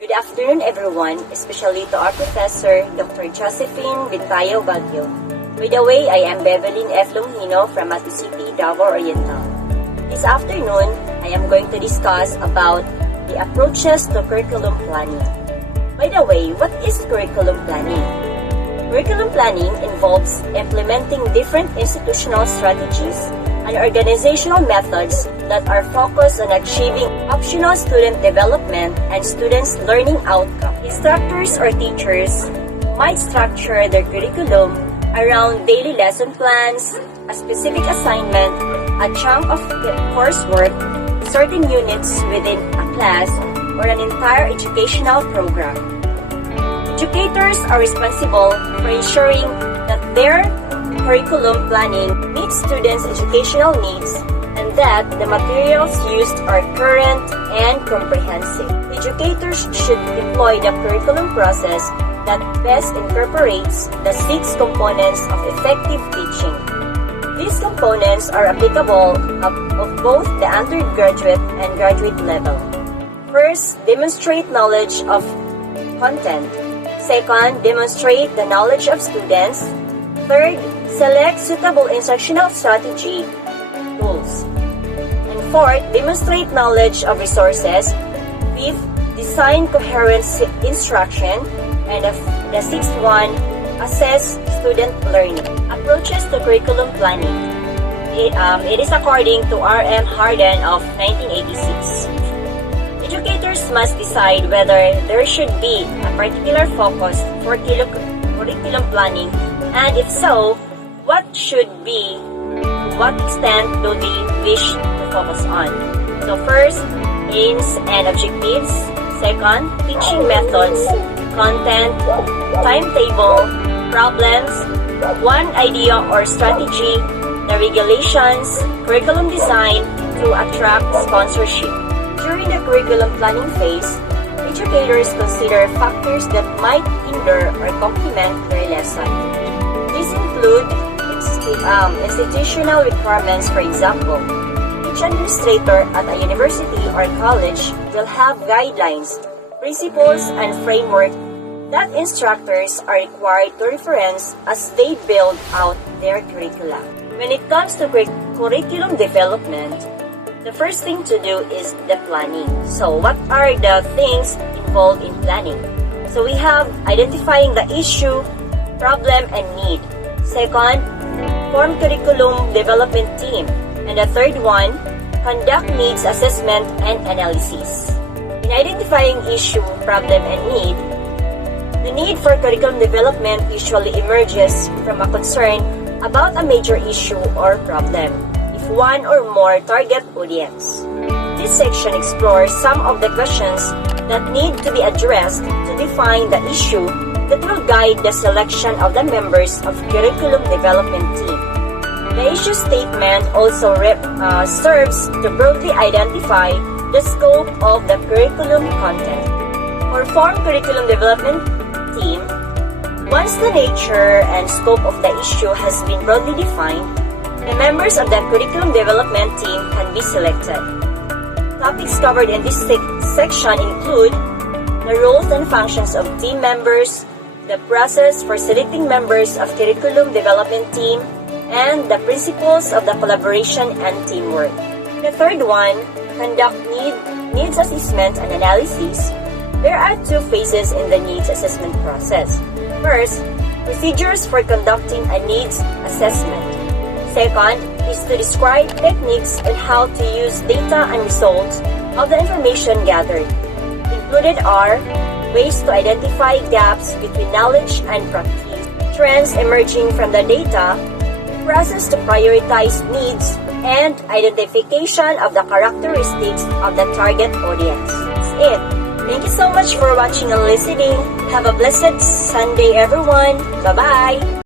Good afternoon, everyone, especially to our professor, Dr. Josephine Bintayo Baguio. By the way, I am Bevelyn F. Longhino from Mati City, Davao Oriental. This afternoon, I am going to discuss about the approaches to curriculum planning. By the way, what is curriculum planning? Curriculum planning involves implementing different institutional strategies and organizational methods that are focused on achieving optimal student development and students' learning outcomes. Instructors or teachers might structure their curriculum around daily lesson plans, a specific assignment, a chunk of coursework, certain units within a class, or an entire educational program. Educators are responsible for ensuring that their curriculum planning meets students' educational needs and that the materials used are current and comprehensive. Educators should employ the curriculum process that best incorporates the 6 components of effective teaching. These components are applicable of both the undergraduate and graduate level. First, demonstrate knowledge of content. Second, demonstrate the knowledge of students. Third, select suitable instructional strategy tools. And fourth, demonstrate knowledge of resources. Fifth, design coherent instruction. And the sixth one, assess student learning. Approaches to curriculum planning. It is according to R.M. Harden of 1986. Educators must decide whether there should be a particular focus for curriculum planning, and if so, what should be, to what extent do they wish to focus on. So first, aims and objectives. Second, teaching methods, content, timetable, problems, one idea or strategy, the regulations, curriculum design to attract sponsorship. During the curriculum planning phase, educators consider factors that might hinder or complement their lesson. These include institutional requirements. For example, each administrator at a university or college will have guidelines, principles, and framework that instructors are required to reference as they build out their curricula. When it comes to curriculum development, the first thing to do is the planning. So what are the things involved in planning? So we have identifying the issue, problem, and need. Second, form curriculum development team. And the third one, conduct needs assessment and analysis. In identifying issue, problem, and need, the need for curriculum development usually emerges from a concern about a major issue or problem, if one or more target audience. This section explores some of the questions that need to be addressed to define the issue that will guide the selection of the members of curriculum development team. The issue statement also serves to broadly identify the scope of the curriculum content. For form curriculum development team, once the nature and scope of the issue has been broadly defined, the members of the curriculum development team can be selected. Topics covered in this section include the roles and functions of team members, the process for selecting members of curriculum development team, and the principles of the collaboration and teamwork. The third one, conduct needs assessment and analysis. There are 2 phases in the needs assessment process. First, procedures for conducting a needs assessment. Second is to describe techniques on how to use data and results of the information gathered. Included are ways to identify gaps between knowledge and practice, trends emerging from the data, process to prioritize needs, and identification of the characteristics of the target audience. That's it. Thank you so much for watching and listening. Have a blessed Sunday, everyone. Bye-bye.